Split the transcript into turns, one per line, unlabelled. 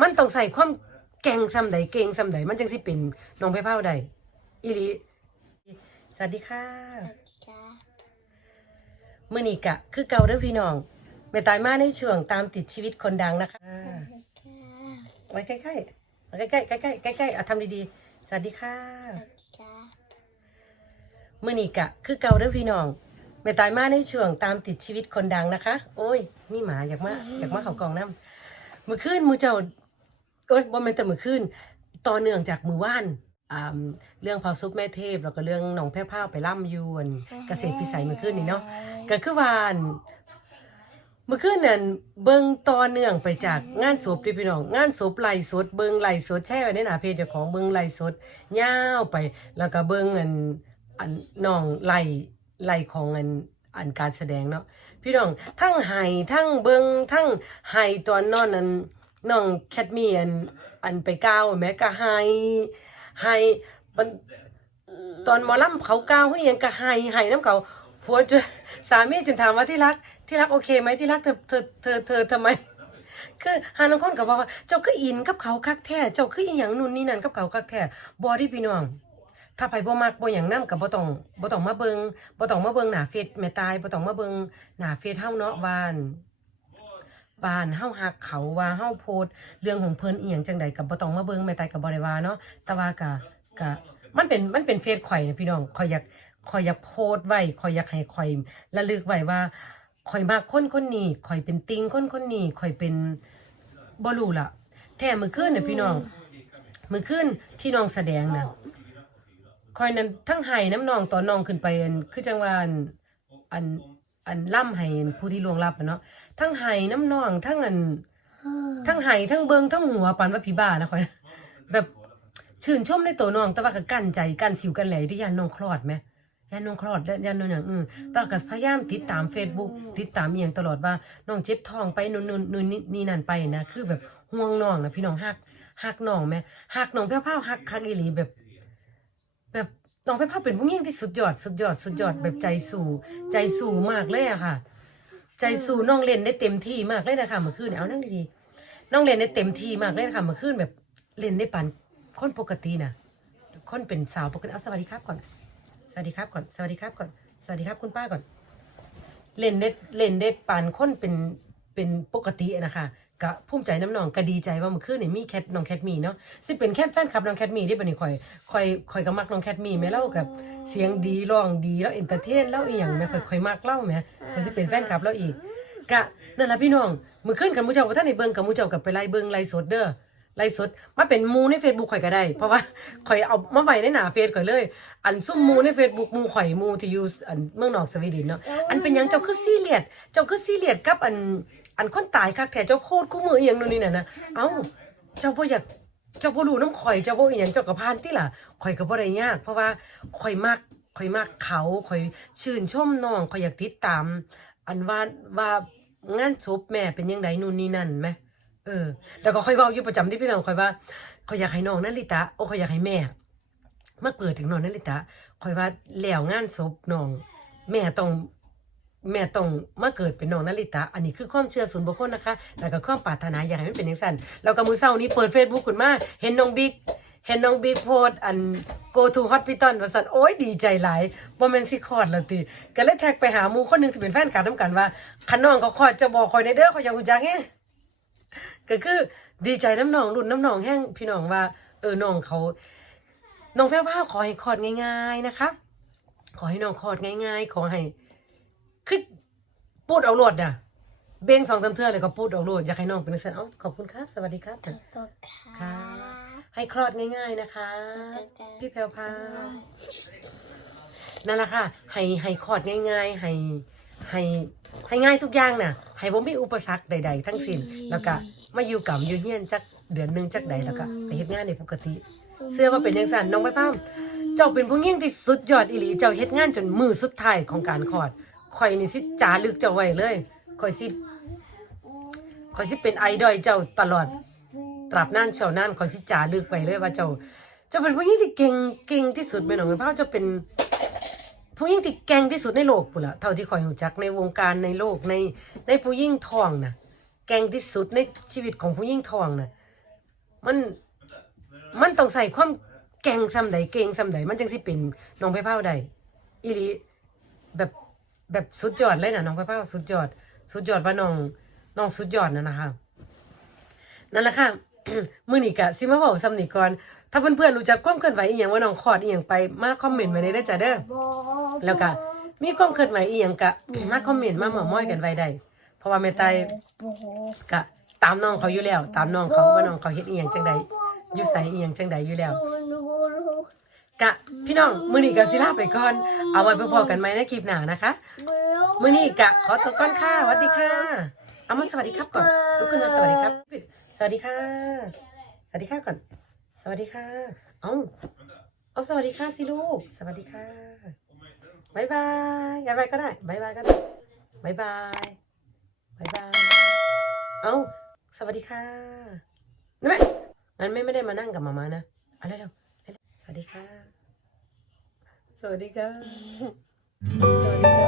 มันต้องใส่ความแก่งซ้ำใดเก่งซ้ำใดมันจังสิเป็นน้องไผ่เผาได้อีหลีสวัสดีค่ะ
จ้า
มื่อนี้กะ คือเก่าเด้อพี่น้องแม่ตายมาในช่วงตามติดชีวิตคนดังนะคะไว้ใกล้ๆไว้ใกล้ๆใกล้ๆใกล้ๆใกล้ๆอะทำดีๆ สวัสดีค่ะ
จ้า
มื่อนี้กะ คือเก่าเด้อพี่น้องแม่ตายมาในช่วงตามติดชีวิตคนดังนะคะ โอ้ย มีหมาอยากมาอยากมาเขากองน้ำมือขึ้นมือเจ้า โอ้ยบ่แม่นแต่มือขึ้นต่อเนื่องจากมือว่านอ่าเรื่องเผาซุปแม่เทพ แล้วก็เรื่องหนองแพ้ผ้าวไปล่ำยวนเกษตรพิสัยมือขึ้นนี่เนาะก็คือว่าอั่นเมื่อคืนนั่นเบิ่งต่อเนื่องไปจากงานศพเด้อพี่น้องงานศพไล่สด เบิ่งไล่สดแช่ไว้ในหน้าเพจเจ้าของเบิ่งไล่สดยาวไป แล้วก็เบิ่งอันอันน้องไล่ไล่ของอันอันการแสดงเนาะพี่น้องทั้งไห้ทั้งเบิ่งทั้งไห้ตอนนอนอัน น้องแคทมีอันอันไปก้าวแม้ก็ไห้ไห้มันตอนหมอลำเขาก้าวเฮ้ยังกะไห้ไห้น้ำเขาผัวจนสามีจนถามว่าที่รัก ที่รักโอเคไหมที่รักเธอเธอเธอเธอทำไม คือฮานังคนก็บอกว่าเจ้าคืออินกับเขาคักแท้เจ้าคืออีหยังนู่นนี่นั่นกับเขาคักแท้บอดี้พี่น้องถ้าไผบ่มักบ่หยังนํก็บ่ต้องบ่ต้องมาเบิงบ่ต้องมาเบิงหน้าเฟซแม่ตายบ่ต้องมาเบิงหน้าเฟซเฮาเนาะบ้าน บ้านเฮาฮักเขาว่าเฮาโพสต์เรื่องของเพิ่นอีหยังจังใดก็บบ่ต้องมาเบิงแม่ตายก็บ่ได้ว่าเนาะแต่ว่าก็ก็มันเป็นมันเป็นเฟซข่อยนะพี่น้องข่อยอยากข่อยอยากโพสต์ไว้ข่อยอยากให้ข่อยระลึกไว้ว่าข่อยมักคนคนนี้ข่อยเป็นติงคนคนนี้ข่อยเป็นบ่รู้ล่ะแท้มื้อคืนน่ะพี่น้องมื้อคืนที่น้องแสดงน่ะคอยนั้นทั้งไห้น้ำนองตอนน้องขึ้นไปอันคือจังหวะอัน อันอันล่ำให้ผู้ที่ล่วงลับอะเนาะทั้งไห้น้ำนองทั้งอัน ทั้งไห้ทั้งเบิงทั้งหัวปานว่าผีบ้านะคอยแบบชื่นชมในตัวน้อง แต่ว่าก็กั้นใจกั้นสิวกันแหลที่ยานน้องคลอดไหมยานน้องคลอดและยานน้องอย่างอือแต่ว่าก็พยายามติดตาม Facebook ติดตามอหย่างตลอดว่าน้องเจ็บท้องไปนู่นนู่นนู่นนี่นี่นั่นไปนะคือแบบห่วงน้องนะพี่น้องฮักฮักน้องไหมฮักน้องแพ้วๆฮักคักอีหลีแบบ แบบ น้องไฟฟ้าเป็นผู้หญิงที่สุดยอดสุดยอดสุดยอดแบบใจสู้ใจสู้มากเลยอะค่ะ ใจสู้น้องเล่นได้เต็มที่มากเลยนะคะเมื่อคืนเอานั่งดีๆน้องเล่นได้เต็มที่มากเลยนะคะเมื่อคืนแบบเล่นได้ปานคนปกตินะคนเป็นสาวปกติเอาสวัสดีครับก่อน สวัสดีครับก่อนสวัสดีครับก่อนสวัสดีครับคุณป้าก่อน เล่นได้เล่นได้ปานคนเป็น เป็นปกตินะคะกะภูมิใจน้ำนองก็ดีใจว่ามื่อคืนนี่ยมีแคทน้องแคทมีเนาะซึ่งเป็นแค่แฟนคลับน้องแคทมีที่บันนี้คอยคอยคอยก็มักน้องแคทมีแม่เล่ากับเสียงดีร้องดีแล้วเอนเตอร์เทนแล้วอีหยังแม่คอยคอยมักเล่าแม่คอยสิเป็นแฟนคลับแล้วอีกกะนั่นแหละพี่น้องมื่อคืนกับมูเจ้าว่าท่านในเบิ่งกับมูเจ้ากับไปไล่เบิ่งไล่สดเด้อไล่สดมาเป็นมูใน Facebook ข่อยก็ได้ เพราะว่าข่อยเอามาไว้ในหน้าเฟซข่อยเลย อันซุ่มมูใน Facebook มูข่อยมูที่อยู่อันเมืองนอกสวีเดนเนาะอันเป็นหยังเจ้าคือซีเรียสเจ้าคือซีเรียสกับอัน อันคนตายคักแท้เจ้าโคตรคู่มืออหย่างนู่นนี่น่ะนะเอ้าเจ้าบ่อยากเจ้าบ่รู้น้ำข่อยเจ้าบ่อีหยังเจ้าก็พานติล่ะข่อยก็บ่ได้ยาก เพราะว่าข่อยมักข่อยมักเขาข่อยชื่นชมน้องข่อยอยากติดตาม อันว่าว่างานศพแม่เป็นยังไงนู่นนี่นั่นไหมเออ แล้วก็ข่อยเว้าอยู่ประจำที่พี่น้องข่อยว่าข่อยอยากให้น้องนาริตะโอ้ข่อยอยากให้แม่มาเปิดถึงน้องนาริตะข่อยว่าแล้วงานศพน้อง แม่ต้อง แม่ต้องมาเกิดเป็นน้องนาริตะอันนี้คือความเชื่อส่วนบุคคลนะคะ แล้วก็ความปรารถนาอยากให้มันเป็นอย่างนั้นแล้วก็มือเศร้านี้เปิดเฟซบุ๊กขึ้นมา เห็นน้องบิ๊ก เห็นน้องบิ๊กโพสอัน go to hospital ว่าสันโอ้ยดีใจหลายบ่แม่นสิคลอดแล้วติก็เลยแท็กไปหาหมู่คนหนึงที่เป็นแฟนกันนํกันว่าคันน้องเขาคลอดจะบอกคอยในเด้อเขาอยากรู้จักแฮงก็คือดีใจน้ำน้องรุ่นน้ำน้องแห้งพี่น้องว่า เออน้องเขาน้องแพ้วพราวขอให้คลอดง่าย ๆนะคะ ขอให้น้องคลอดง่าย ๆ ขอให้ พูดเอาโลดน่ะเบงสองสามเทื่อเลยก็พูดเอาโลดอยากให้น้องเป็นนักแสดงเอ้าขอบคุณครับ สวัสดีครับ
ขอบคุณค่ะ
ให้คลอดง่าย ๆนะคะ พี่แพรวพราวนั่นแหละค่ะ ให้ให้คลอดง่าย ๆ ให้ให้ให้ง่ายทุกอย่างน่ะ ให้บ่มีอุปสรรคใด ๆ ทั้งสิ้น แล้วก็มาอยู่กับอยู่เฮียนจักเดือนหนึงจักใดแล้วก็ไปเฮ็ดงานในปกติ เสื้อว่าเป็นจังซั่นน้องใบพ้ามเจ้าเป็นผู้หญิงที่สุดยอดอีหลีเจ้าเฮ็ดงานจนมือสุดท้ายของการคลอด ข่อยนี่สิจารึกเจ้าไว้เลยข่อยสิข่อยสิเป็นไอดอลเจ้าตลอด ตราบนานเช่านานข่อยสิจารึกไว้เลยว่าเจ้าเจ้าเป็นผู้หญิงที่เก่งเก่งที่สุดแม่น้องใบพ้ามเจ้าเป็นผู้หญิงที่เก่งที่สุดในโลกพุ่นละเท่าที่ข่อยรู้จักในวงการในโลกในในผู้หญิงทองนะเก่งที่สุดในชีวิตของผู้หญิงทองนะมันมันต้องใส่ความแก่งซ้ำใดเก่งซ้ำใดมันจังสิเป็นน้องไผ่เผาได้อีลี แบบสุดยอดเลยนะน้องไผ่เผาสุดยอด สุดยอดว่าน้องน้องสุดยอดนั่นนะคะนั่นแหละค่ะมื้อนี้กะสิมาเว้าซ้ำนี่ก่อนถ้าเพื่อนๆรู้จักความเคลื่อนไหวอีหยังว่าน้องคอดอีหยังไปมาคอมเมนต์ไว้ได้เด้จ้ะเด้อแล้วก็มีความเคลื่อนไหวอีหยังกะมาคอมเมนต์มาหมอม้อยกันไว้ได้เพราะว่าแม่ไตกะตามน้องเขาอยู่แล้ว ตามน้องเขาว่าน้องเขาเฮ็ดอีหยังจังใดอยู่ไสอีหยังจังใดอยู่แล้ว กะพี่น้องมือนี้ก็สิลาไปก่อน เอาไว้พบกันใหม่ในคลิปหน้านะคะมือนี้กะขอตัวก่อนค่ะสวัสดีค่ะ เอามาสวัสดีครับก่อนลุกขึ้นมาสวัสดีครับ สวัสดีค่ะ สวัสดีค่ะก่อน สวัสดีค่ะ เอาเอาสวัสดีค่ะสิลูก สวัสดีค่ะบายบายบายบายก็ได้บายบายก็ได้บายบายบายบาย เอาสวัสดีค่ะนั่นไหมงั้นไม่ไม่ได้มานั่งกับมาม่านะเอาเร็ว วๆสวัสดีค่ะ สวัสดีค่ะ สวัสดีค่ะ